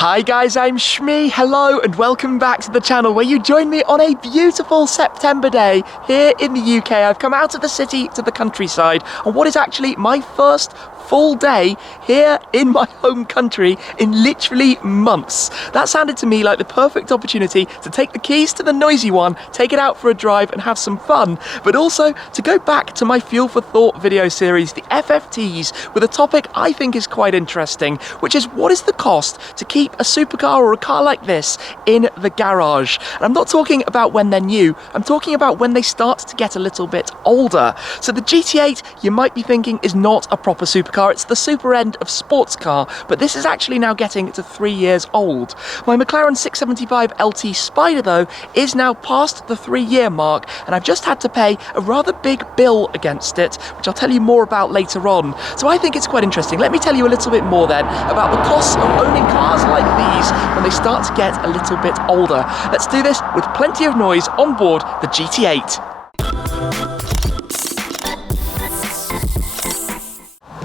Hi guys, I'm Shmee. Hello and welcome back to the channel where you join me on a beautiful September day here in the UK. I've come out of the city to the countryside on what is actually my first full day here in my home country in literally months. That sounded to me like the perfect opportunity to take the keys to the noisy one, take it out for a drive and have some fun, but also to go back to my Fuel for Thought video series, the FFTs, with a topic I think is quite interesting, which is what is the cost to keep a supercar or a car like this in the garage. And I'm not talking about when they're new, I'm talking about when they start to get a little bit older. So the GT8, you might be thinking, is not a proper supercar. It's the super end of sports car, but this is actually now getting to 3 years old. My McLaren 675 LT Spider though is now past the 3-year mark, and I've just had to pay a rather big bill against it, which I'll tell you more about later on. So I think it's quite interesting. Let me tell you a little bit more then about the costs of owning cars like these when they start to get a little bit older. Let's do this with plenty of noise on board the GT8.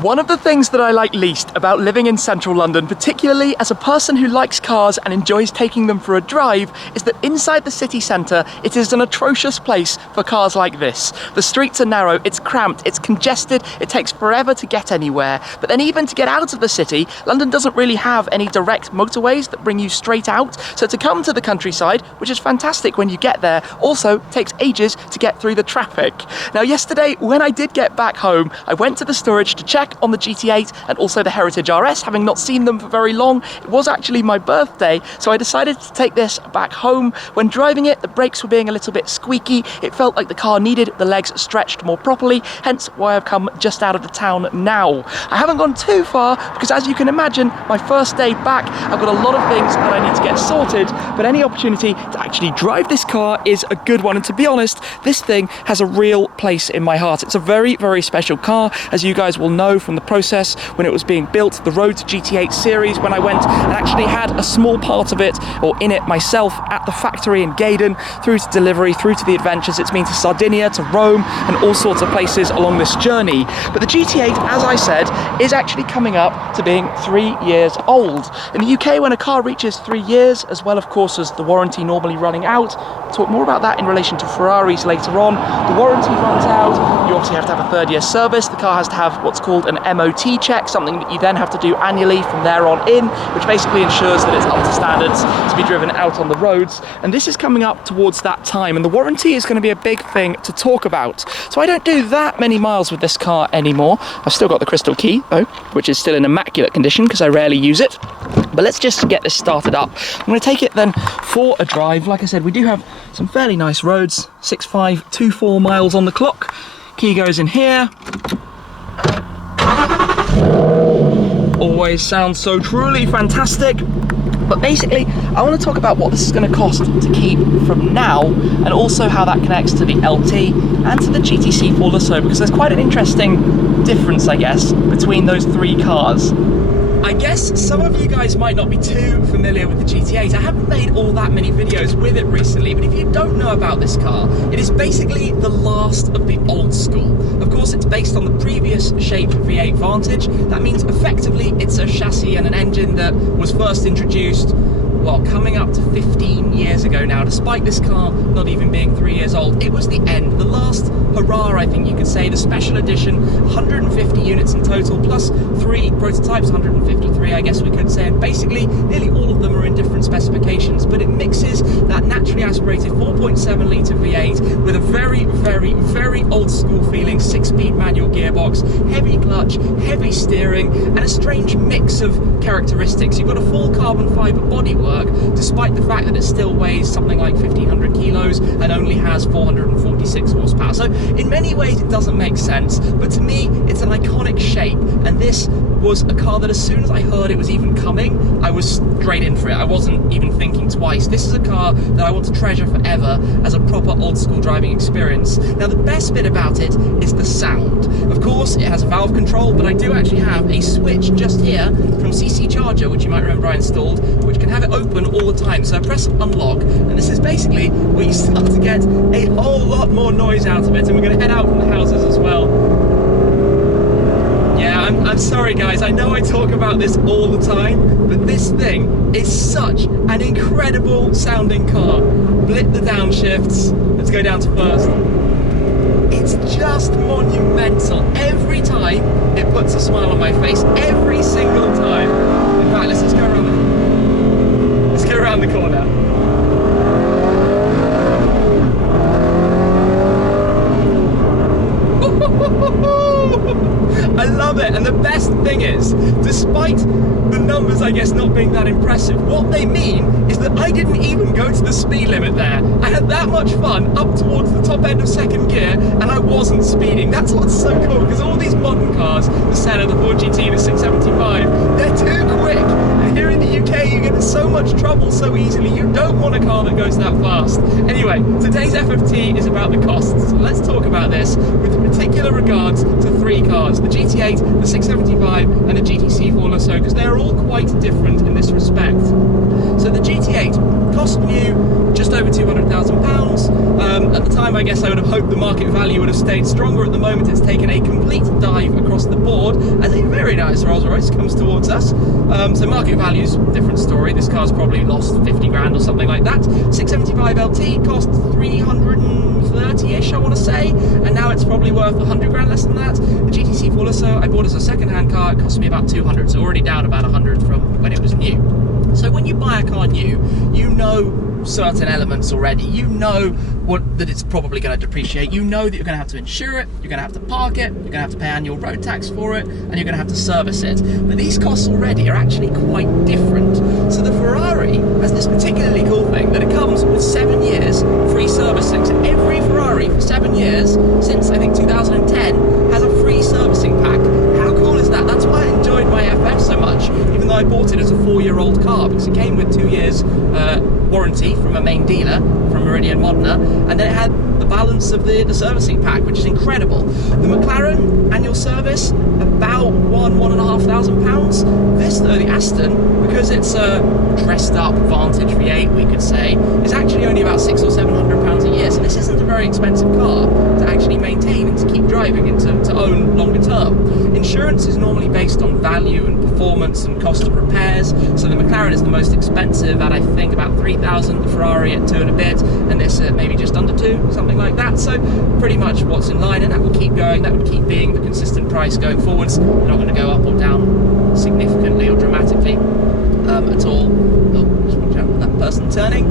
One of the things that I like least about living in central London, particularly as a person who likes cars and enjoys taking them for a drive, is that inside the city centre it is an atrocious place for cars like this. The streets are narrow, it's cramped, it's congested, it takes forever to get anywhere. But then even to get out of the city, London doesn't really have any direct motorways that bring you straight out. So to come to the countryside, which is fantastic when you get there, also takes ages to get through the traffic. Now yesterday, when I did get back home, I went to the storage to check on the GT8 and also the Heritage RS, having not seen them for very long. It was actually my birthday, so I decided to take this back home. When driving it, the brakes were being a little bit squeaky. It felt like the car needed the legs stretched more properly, hence why I've come just out of the town now. I haven't gone too far because, as you can imagine, my first day back, I've got a lot of things that I need to get sorted, but any opportunity to actually drive this car is a good one. And to be honest, this thing has a real place in my heart. It's a very, very special car, as you guys will know from the process when it was being built, the Road to GT8 series, when I went and actually had a small part of it, or in it myself, at the factory in Gaydon, through to delivery, through to the adventures. It's been to Sardinia, to Rome, and all sorts of places along this journey. But the GT8, as I said, is actually coming up to being 3 years old. In the UK, when a car reaches 3 years, as well of course as the warranty normally running out, I'll talk more about that in relation to Ferraris later on. The warranty runs out, you obviously have to have a 3rd-year service, the car has to have what's called an MOT check, something that you then have to do annually from there on in, which basically ensures that it's up to standards to be driven out on the roads. And this is coming up towards that time, and the warranty is going to be a big thing to talk about. So I don't do that many miles with this car anymore. I've still got the crystal key though, which is still in immaculate condition because I rarely use it. But let's just get this started up. I'm going to take it then for a drive. Like I said, we do have some fairly nice roads, 6524 miles on the clock. Key goes in here. Always sounds so truly fantastic. But basically, I want to talk about what this is going to cost to keep from now, and also how that connects to the LT and to the GTC4Lusso, because there's quite an interesting difference, I guess, between those 3 cars. I guess some of you guys might not be too familiar with the GT8. I haven't made all that many videos with it recently, but if you don't know about this car, it is basically the last of the old school. Of course, it's based on the previous shape V8 Vantage. That means effectively it's a chassis and an engine that was first introduced, well, coming up to 15 years ago now, despite this car not even being 3 years old. It was the end, the last hurrah, I think you could say, the special edition, 150 units in total, plus 3 prototypes, 153 I guess we could say, and basically nearly all of them are in different specifications, but it mixes that naturally aspirated 4.7 litre V8 with a very, very, very old school feeling 6-speed manual gearbox, heavy clutch, heavy steering, and a strange mix of characteristics. You've got a full carbon fibre bodywork, despite the fact that it still weighs something like 1,500 kilos and only has 446 horsepower. So in many ways it doesn't make sense, but to me it's an iconic shape, and this was a car that as soon as I heard it was even coming, I was straight in for it. I wasn't even thinking twice. This is a car that I want to treasure forever as a proper old school driving experience. Now the best bit about it is the sound. Of course it has a valve control, but I do actually have a switch just here from CC Charger, which you might remember I installed, which can have it open all the time. So I press unlock, and this is basically where you start to get a whole lot more noise out of it, and we're going to head out from the houses as well. Yeah, I'm sorry guys, I know I talk about this all the time, but this thing is such an incredible sounding car. Blip the downshifts, let's go down to first. It's just monumental. Every time it puts a smile on my face, every single time. In fact, let's just go around the corner. I love it, and the best thing is, despite the numbers I guess not being that impressive, what they mean is that I didn't even go to the speed limit there. I had that much fun up towards the top end of second gear and I wasn't speeding. That's what's so cool, because all these modern cars, the Senna, the Ford GT, the 675, they're too quick. And here in the UK you get in so much trouble so easily. You don't want a car that goes that fast. Anyway, today's FFT is about the costs. So let's talk about this with particular regards to three cars, the GT8, the 675 and the GTC4Lusso, because they're all quite different in this respect. So the GT8 cost new just over £200,000. At the time, I guess I would have hoped the market value would have stayed stronger. At the moment, it's taken a complete dive across the board as a very nice Rolls Royce comes towards us. So market values, different story. This car's probably lost 50 grand or something like that. 675 LT cost 330-ish, I want to say, and now it's probably worth 100 grand less than that. The GTC4Lusso I bought as a second-hand car. It cost me about 200, so already down about 100 from when it was new. So when you buy a car new, you know certain elements already. You know that it's probably going to depreciate. You know that you're going to have to insure it, you're going to have to park it, you're going to have to pay annual road tax for it, and you're going to have to service it. But these costs already are actually quite different. So the Ferrari has this particularly cool thing that it comes with 7 years free servicing. So every Ferrari for 7 years, since I think 2010, has a free servicing pack. How cool is that? That's why I enjoyed my FF so much, even though I bought it as a 4-year-old car, because it came with 2 years warranty from a main dealer, from Meridian Modena, and then it had the balance of the servicing pack, which is incredible. The McLaren annual service, about £1,500. This though, the Aston, because it's a dressed up Vantage V8, we could say, is actually only about £600 or £700 a year. So this isn't a very expensive car to actually maintain and to keep driving and to own longer term. Insurance is normally based on value and performance and cost of repairs. So the McLaren is the most expensive at I think about 3,000, the Ferrari at 2 and a bit, and this at maybe just under 2, something like that. So pretty much what's in line, and that will keep going. That would keep being the consistent price going forwards. They're not going to go up or down significantly or dramatically at all. Oh, just watch out for that person turning.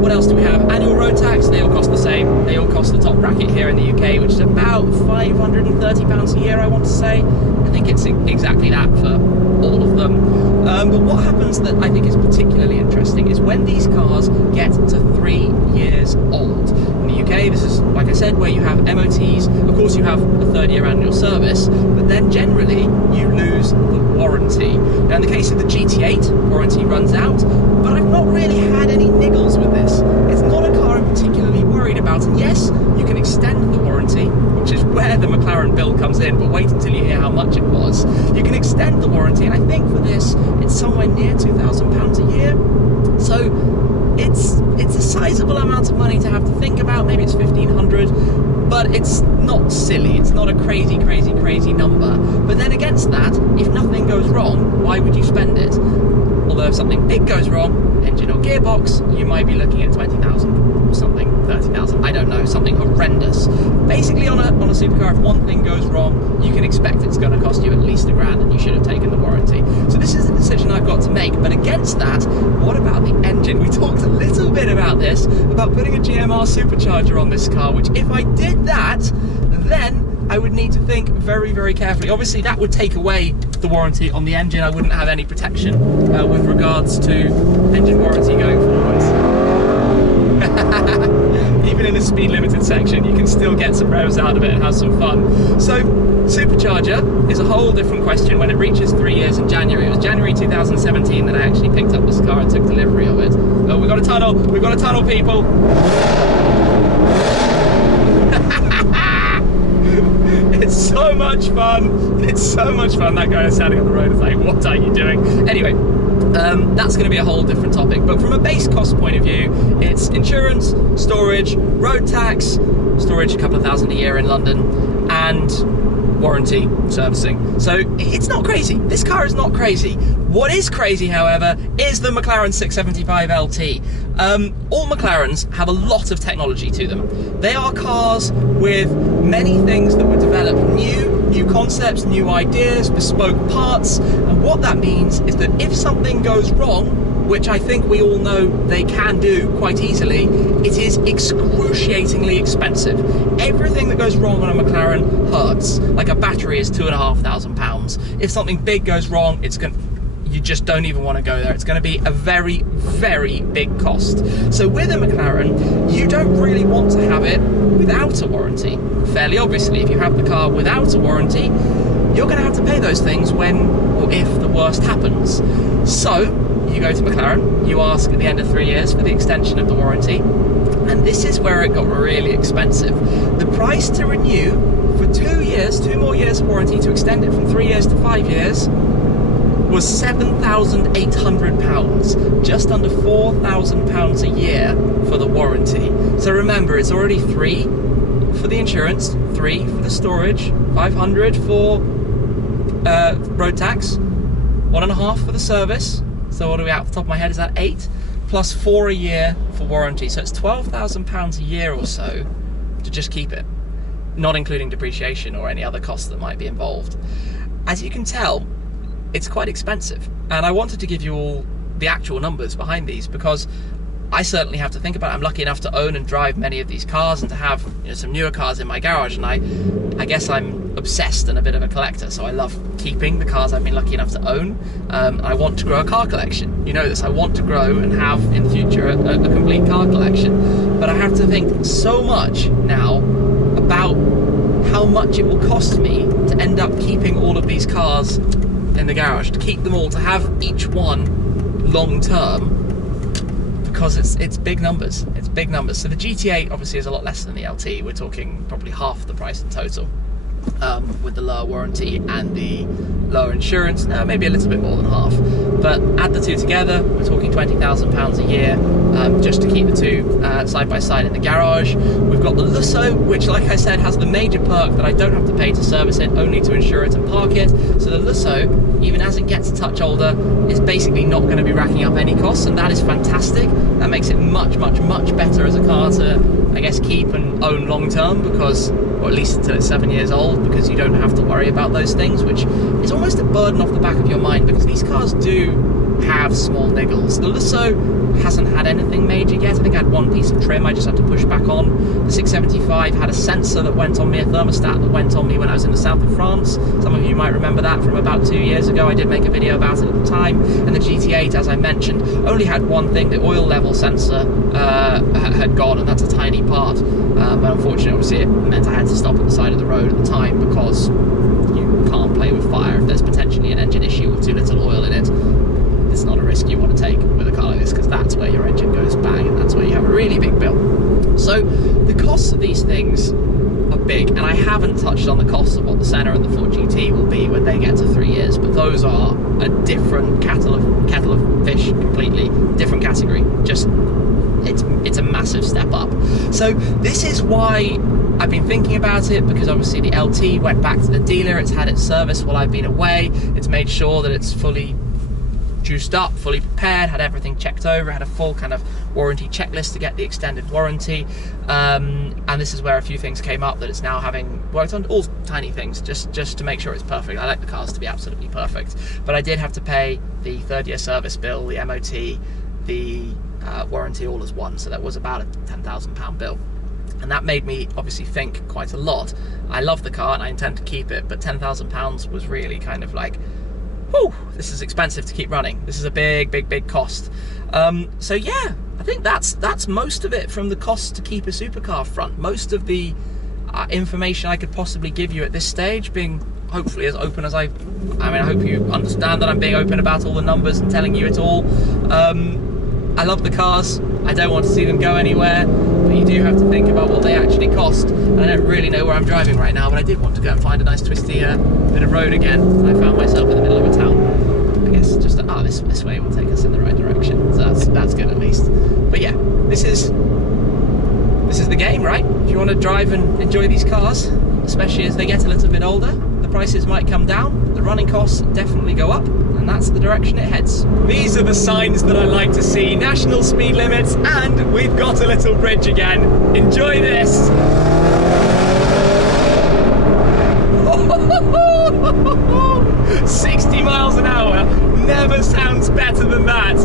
What else do we have? Annual road tax, they all cost the same. They all cost the top bracket here in the UK, which is about £530 a year, I want to say. I think it's exactly that for all of them. But what happens that I think is particularly interesting is when these cars get to 3 years old. In the UK, this is, like I said, where you have MOTs. Of course, you have a 3rd-year annual service, but then generally you lose the warranty. Now, in the case of the GT8, warranty runs out, but I've not really had any niggles with this. It's not a car I'm particularly worried about, and yes, you can extend the warranty, which is where the McLaren bill comes in, but wait until you hear how much it was. You can extend the warranty, and I think for this, it's somewhere near £2,000 a year. So it's a sizable amount of money to have to think about. Maybe it's 1,500, but it's not silly. It's not a crazy number. But then against that, if nothing goes wrong, why would you spend it? Although if something big goes wrong, engine or gearbox, you might be looking at 20,000 or something, 30,000, I don't know, something horrendous. Basically on a supercar, if one thing goes wrong, you can expect it's going to cost you at least £1,000 and you should have taken the warranty. So this is the decision I've got to make. But against that, what about the engine? We talked a little bit about this, about putting a GMR supercharger on this car, which if I did that, then I would need to think very carefully. Obviously that would take away the warranty on the engine. I wouldn't have any protection with regards to engine warranty going forwards. Even in the speed limited section, you can still get some revs out of it and have some fun. So supercharger is a whole different question when it reaches 3 years in January. It was January 2017 that I actually picked up this car and took delivery of it. Oh, we've got a tunnel, people. It's so much fun. It's so much fun. That guy is standing on the road is like, what are you doing? Anyway, that's going to be a whole different topic. But from a base cost point of view, it's insurance, storage, road tax, storage a couple of thousand a year in London, and warranty, servicing. So it's not crazy. This car is not crazy. What is crazy, however, is the McLaren 675 LT. All McLarens have a lot of technology to them. They are cars with many things that were developed new concepts, new ideas, bespoke parts, and what that means is that if something goes wrong, which I think we all know they can do quite easily, it is excruciatingly expensive. Everything that goes wrong on a McLaren hurts. Like a battery is £2,500. If something big goes wrong, you just don't even want to go there. It's going to be a very, very big cost. So with a McLaren, you don't really want to have it without a warranty. Fairly obviously, if you have the car without a warranty, you're going to have to pay those things when or if the worst happens. So you go to McLaren, you ask at the end of 3 years for the extension of the warranty, and this is where it got really expensive. The price to renew for 2 years, 2 more years of warranty, to extend it from 3 years to 5 years, was £7,800, just under £4,000 a year for the warranty. So remember, it's already £3,000 for the insurance, £3,000 for the storage, £500 for road tax, £1,500 for the service. So what are we at? Off the top of my head, is that £8,000 plus £4,000 a year for warranty? So it's £12,000 a year or so to just keep it, not including depreciation or any other costs that might be involved. As you can tell, it's quite expensive, and I wanted to give you all the actual numbers behind these because I certainly have to think about it. I'm lucky enough to own and drive many of these cars and to have, you know, some newer cars in my garage, and I guess I'm obsessed and a bit of a collector, so I love keeping the cars I've been lucky enough to own. I want to grow a car collection. You know this. I want to grow and have in the future a complete car collection, but I have to think so much now about how much it will cost me to end up keeping all of these cars in the garage, to keep them all, to have each one long term, because it's big numbers. It's big numbers. So the GT8 obviously is a lot less than the LT. We're talking probably half the price in total, with the lower warranty and the lower insurance. No, maybe a little bit more than half, but add the two together, we're talking £20,000 a year, just to keep the two side by side in the garage. We've got the Lusso, which, like I said, has the major perk that I don't have to pay to service it, only to insure it and park it. So the Lusso, even as it gets a touch older, is basically not going to be racking up any costs, and that is fantastic. That makes it much, much, much better as a car to, I guess, keep and own long term, because, or at least until it's 7 years old, because you don't have to worry about those things, which is almost a burden off the back of your mind, because these cars do have small niggles. The Lusso hasn't had anything major yet. I think I had one piece of trim I just had to push back on. The 675 had a sensor that went on me, a thermostat that went on me when I was in the south of France. Some of you might remember that from about 2 years ago. I did make a video about it at the time. And the GT8, as I mentioned, only had one thing. The oil level sensor had gone, and that's a tiny part. But unfortunately, obviously, it meant I had to stop at the side of the road at the time, because you can't play with fire if there's potentially an engine issue or too little oil in it. It's not a risk you want to take with a car like this, because that's where your engine goes bang, and that's where you have a really big bill. So the costs of these things are big, and I haven't touched on the costs of what the Senna and the Ford GT will be when they get to 3 years, but those are a different kettle of fish, completely different category. Just it's a massive step up. So this is why I've been thinking about it, because obviously the LT went back to the dealer, it's had its service while I've been away, it's made sure that it's fully juiced up, fully prepared, had everything checked over, had a full kind of warranty checklist to get the extended warranty, and this is where a few things came up that it's now having worked on, all tiny things, just to make sure it's perfect. I like the cars to be absolutely perfect, but I did have to pay the 3rd year service bill, the MOT, the warranty all as one, so that was about a £10,000 bill. And that made me obviously think quite a lot. I love the car and I intend to keep it, but £10,000 was really kind of like, whew, this is expensive to keep running. This is a big, big, big cost. So yeah, I think that's most of it from the cost to keep a supercar front. Most of the information I could possibly give you at this stage, being hopefully as open as I hope you understand that I'm being open about all the numbers and telling you it all. I love the cars. I don't want to see them go anywhere, but you do have to think about what they actually cost. And I don't really know where I'm driving right now, but I did want to go and find a nice twisty bit of road again. I found myself in the middle of a town. I guess just this way will take us in the right direction, so that's good at least. But yeah, this is the game, right? If you want to drive and enjoy these cars, especially as they get a little bit older, prices might come down, the running costs definitely go up, and that's the direction it heads. These are the signs that I like to see. National speed limits, and we've got a little bridge again. Enjoy this. 60 miles an hour never sounds better than that.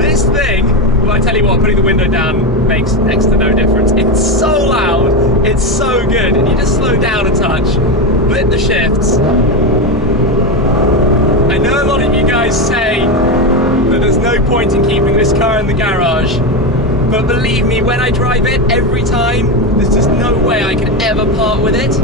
This thing, well, I tell you what, putting the window down makes next to no difference. It's so loud, it's so good, and you just slow down a touch, blip the shifts. I know a lot of you guys say that there's no point in keeping this car in the garage, but believe me, when I drive it every time, there's just no way I could ever part with it.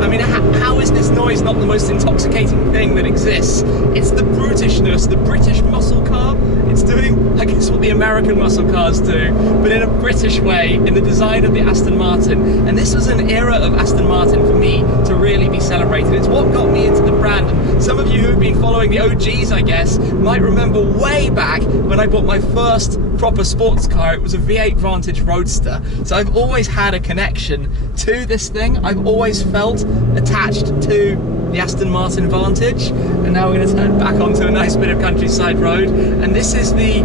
I mean, how is this noise not the most intoxicating thing that exists? It's the brutishness, the British muscle car. It's doing, I guess, what the American muscle cars do, but in a British way, in the design of the Aston Martin. And this was an era of Aston Martin for me to really be celebrated. It's what got me into the brand. Some of you who have been following the OGs, I guess, might remember way back when I bought my first proper sports car. It was a V8 Vantage Roadster. So I've always had a connection to this thing. I've always felt attached to the Aston Martin Vantage, and now we're going to turn back onto a nice bit of countryside road, and this is the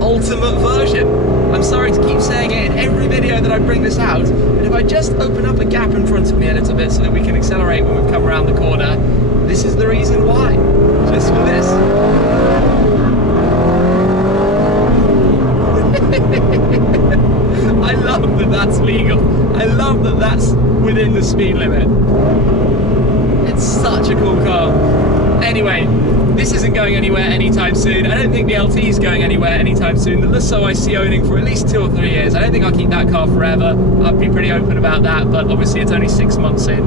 ultimate version. I'm sorry to keep saying it in every video that I bring this out, but if I just open up a gap in front of me a little bit so that we can accelerate when we've come around the corner, this is the reason why. Just for this. I love that that's legal. I love that that's within the speed limit. It's such a cool car. Anyway, this isn't going anywhere anytime soon. I don't think the LT is going anywhere anytime soon. The Lusso I see owning for at least 2 or 3 years. I don't think I'll keep that car forever. I'll be pretty open about that, but obviously it's only 6 months in.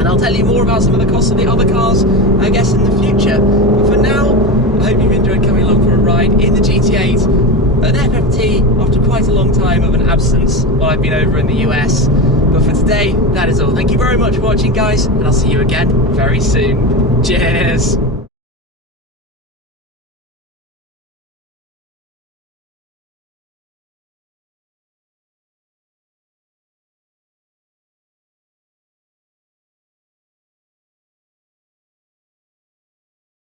And I'll tell you more about some of the costs of the other cars, I guess, in the future. But for now, I hope you've enjoyed coming along for a ride in the GT8, an FFT after quite a long time of an absence while I've been over in the US. But for today, that is all. Thank you very much for watching, guys, and I'll see you again very soon. Cheers!